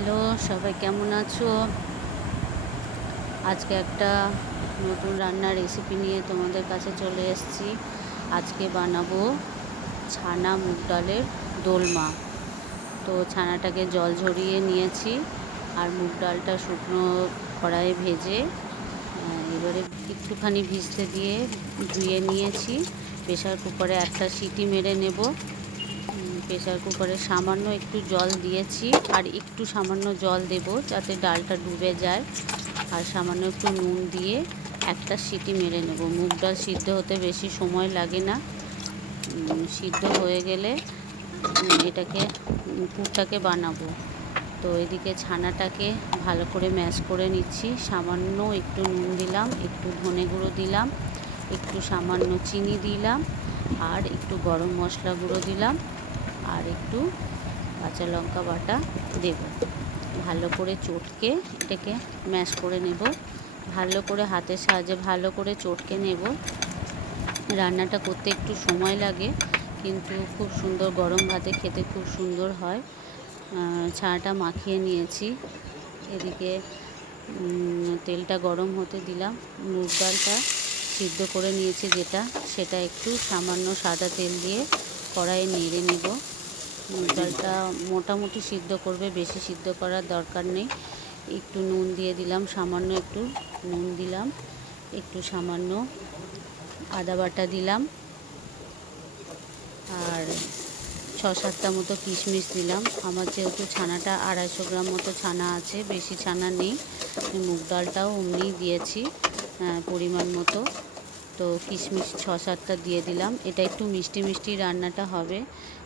Hello, সবাই কেমন আছো? আজকে একটা নতুন রান্নার রেসিপি নিয়ে তোমাদের কাছে চলে এসেছি। আজকে বানাবো ছানা মুগ ডালের দোলমা। তো ছানাটাকে জল ঝরিয়ে নিয়েছি আর মুগ ডালটা শুকনো কড়াইয়ে ভেজে এবারে একটুখানি ভিজতে দিয়ে ধুয়ে নিয়েছি। প্রেশার কুকারে একটা সিটি মেরে নেব। প্রেশার কুকারে সামান্য একটু জল দিয়েছি আর একটু সামান্য জল দেব যাতে ডালটা ডুবে যায়। আর সামান্য একটু নুন দিয়ে একটা সিটি মেরে নেব। মুগ ডাল সিদ্ধ হতে বেশি সময় লাগে না। সিদ্ধ হয়ে গেলে এটাকে পুরটাকে বানাবো। তো এদিকে ছানাটাকে ভালো করে ম্যাশ করে নিচ্ছি। সামান্য একটু নুন দিলাম, একটু ধনে গুঁড়ো দিলাম, একটু সামান্য চিনি দিলাম, আর একটু গরম মশলা গুঁড়ো দিলাম। আর একটু কাঁচা লঙ্কা বাটা দেব। ভালো করে চটকে এটাকে ম্যাশ করে নেব। ভালো করে হাতের সাহায্যে ভালো করে চটকে নেব। রান্নাটা করতে একটু সময় লাগে, কিন্তু খুব সুন্দর গরম ভাতে খেতে খুব সুন্দর হয়। ছানাটা মাখিয়ে নিয়েছি। এদিকে তেলটা গরম হতে দিলাম। মুগ ডালটা সিদ্ধ করে নিয়েছি যেটা, সেটা একটু সামান্য সাদা তেল দিয়ে কড়াইয়ে নেড়ে নেব। ডালটা মোটামুটি সিদ্ধ করবে, বেশি সিদ্ধ করার দরকার নেই। একটু নুন দিয়ে দিলাম, সামান্য একটু নুন দিলাম, একটু সামান্য আদা বাটা দিলাম, আর ছ সাতটা মতো কিশমিশ দিলাম। আমার যেহেতু ছানাটা আড়াইশো গ্রাম মতো ছানা আছে, বেশি ছানা নেই মুগ ডালটাও অমনি দিয়েছি পরিমাণ মতো। তো কিশমিশ ছ সাতটা দিয়ে দিলাম। এটা একটু মিষ্টি মিষ্টি রান্নাটা হবে।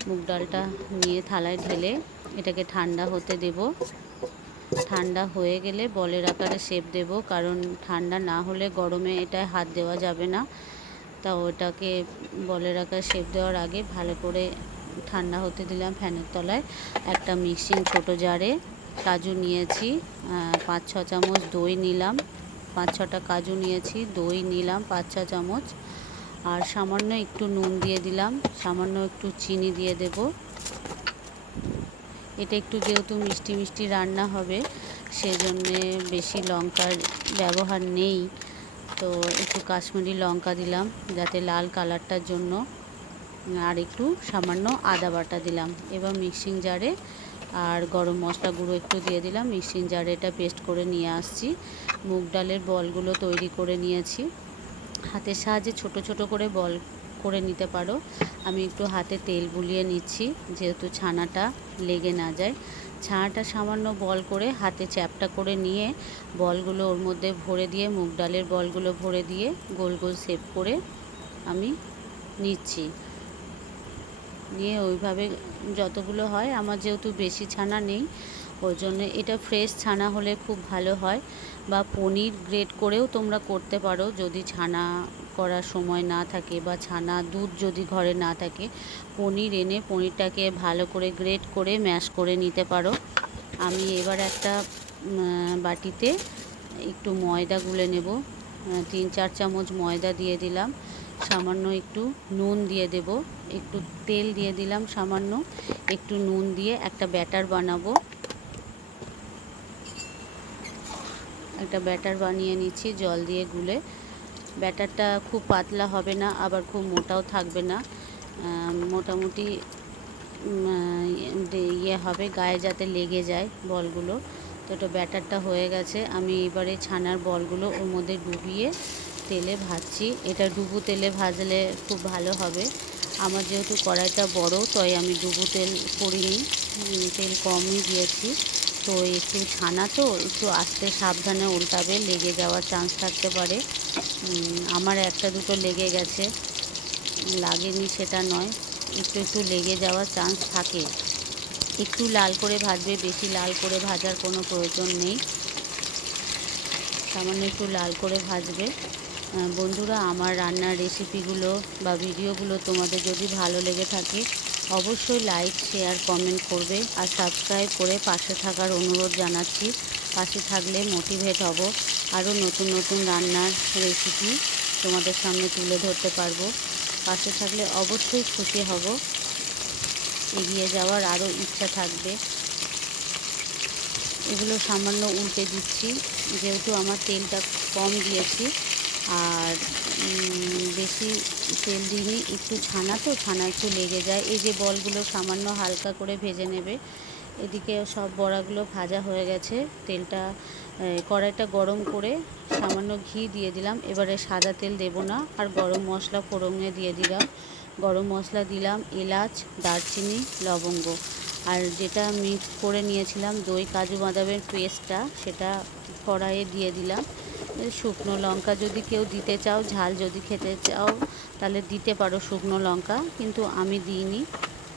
মুগ ডালটা নিয়ে থালায় ঢেলে এটাকে ঠান্ডা হতে দেব। ঠান্ডা হয়ে গেলে বলের আকারে শেপ দেব, কারণ ঠান্ডা না হলে গরমে এটায় হাত দেওয়া যাবে না। তা ওটাকে বলের আকারে শেপ দেওয়ার আগে ভালো করে ঠান্ডা হতে দিলাম ফ্যানের তলায়। একটা মিক্সিং ছোটো জারে কাজু নিয়েছি পাঁচ ছ চামচ দই নিলাম। পাঁচ ছটা কাজু নিয়েছি, দই নিলাম, পাঁচ ছ চামচ। আর সামান্য একটু নুন দিয়ে দিলাম, সামান্য একটু চিনি দিয়ে দেব। এটা একটু যেহেতু মিষ্টি মিষ্টি রান্না হবে, সেজন্যে বেশি লঙ্কার ব্যবহার নেই। তো একটু কাশ্মীরি লঙ্কা দিলাম, যাতে লাল কালারটার জন্য। আর একটু সামান্য আদা বাটা দিলাম। এবার মিক্সিং জারে আর গরম মশলা গুঁড়ো একটু দিয়ে দিলাম। মিক্সিং জারে এটা পেস্ট করে নিয়ে আসছি। মুগ ডালের বলগুলো তৈরি করে নিয়েছি। হাতের সাহায্যে ছোট ছোট করে বল করে নিতে পারো। আমি একটু হাতে তেল বুলিয়ে নিচ্ছি, যেহেতু ছানাটা লেগে না যায়। ছানাটা সামান্য বল করে হাতে চ্যাপটা করে নিয়ে বলগুলো ওর মধ্যে ভরে দিয়ে, মুগ ডালের বলগুলো ভরে দিয়ে গোল গোল শেপ করে আমি নিচ্ছি। নিয়ে ওইভাবে যতগুলো হয়, আমার যেহেতু বেশি ছানা নেই, ওই জন্য এটা ফ্রেশ ছানা হলে খুব ভালো হয় বা পনির গ্রেট করেও তোমরা করতে পারো যদি ছানা করার সময় না থাকে বা ছানা দুধ যদি ঘরে না থাকে। পনির এনে পনিরটাকে ভালো করে গ্রেট করে ম্যাশ করে নিতে পারো। আমি এবার একটা বাটিতে একটু ময়দা গুলে নেব। তিন চার চামচ ময়দা দিয়ে দিলাম। সামান্য একটু নুন দিয়ে দেব। একটু তেল দিয়ে দিলাম সামান্য। একটু নুন দিয়ে একটা ব্যাটার বানাবো। একটা ব্যাটার বানিয়ে নিচ্ছি জল দিয়ে গুলে। ব্যাটারটা খুব পাতলা হবে না আবার খুব মোটাও থাকবে না। মোটামুটি আহ, ইয়ে হবে গায়ে যাতে লেগে যায় বলগুলো। তো এটা ব্যাটারটা হয়ে গেছে। আমি এবারে ছানার বলগুলো ওর মধ্যে ডুবিয়ে তেলে ভাজছি। এটা ডুবু তেলে ভাজলে খুব ভালো হবে। আমার যেহেতু কড়াইটা বড়, তাই আমি ডুবু তেল করিনি। তেল কমই দিয়েছি। তো একটু ছানা তো, একটু আস্তে সাবধানে উল্টাবে, লেগে যাওয়ার চান্স থাকতে পারে। আমার একটা দুটো লেগে গেছে। লাগেনি সেটা নয়। একটু একটু লেগে যাওয়ার চান্স থাকে। একটু লাল করে ভাজবে, বেশি লাল করে ভাজার কোনো প্রয়োজন নেই। সামান্য একটু লাল করে ভাজবে। বন্ধুরা, আমার রান্নার রেসিপিগুলো বা ভিডিওগুলো তোমাদের যদি ভালো লেগে থাকে, অবশ্যই লাইক শেয়ার কমেন্ট করবে আর সাবস্ক্রাইব করে পাশে থাকার অনুরোধ জানাচ্ছি। পাশে থাকলে মোটিভেট হব। আরও নতুন নতুন রান্নার রেসিপি তোমাদের সামনে তুলে ধরতে পারব। পাশে থাকলে অবশ্যই খুশি হব। এগিয়ে যাওয়ার আরও ইচ্ছা থাকবে। এগুলো সামান্য উল্টে দিচ্ছি। যেহেতু আমার তেলটা কম দিয়েছি আর বেশি তেল দিইনি, একটু ছানা তো, ছানা একটু লেগে যায়। এই যে বলগুলো সামান্য হালকা করে ভেজে নেবে। এদিকে সব বড়াগুলো ভাজা হয়ে গেছে। তেলটা কড়াইটা গরম করে সামান্য ঘি দিয়ে দিলাম। এবারে সাদা তেল দেব না, আর গরম মশলা ফোড়নে দিয়ে দিলাম। গরম মশলা দিলাম, এলাচ, দারচিনি, লবঙ্গ। আর যেটা মিক্স করে নিয়েছিলাম দই, কাজু বাদামের পেস্টটা, সেটা কড়াইয়ে দিয়ে দিলাম। শুকনো লঙ্কা যদি কেউ দিতে চাও, ঝাল যদি খেতে চাও, তাহলে দিতে পারো শুকনো লঙ্কা। কিন্তু আমি দিইনি।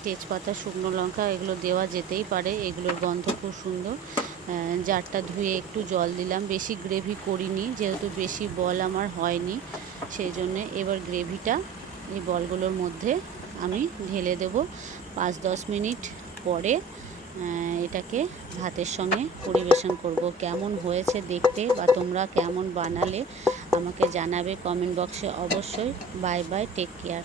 তেজপাতা, শুকনো লঙ্কা, এগুলো দেওয়া যেতেই পারে। এগুলোর গন্ধ খুব সুন্দর। জারটা ধুয়ে একটু জল দিলাম। বেশি গ্রেভি করিনি, যেহেতু বেশি বল আমার হয়নি, সেই জন্যে এবার গ্রেভিটা এই বলগুলোর মধ্যে আমি ঢেলে দেবো। পাঁচ দশ মিনিট পরে এটাকে ভাতের সঙ্গে পরিবেশন করব। কেমন হয়েছে দেখতে বা তোমরা কেমন বানালে আমাকে জানাবে কমেন্ট বক্সে অবশ্যই। Bye bye take care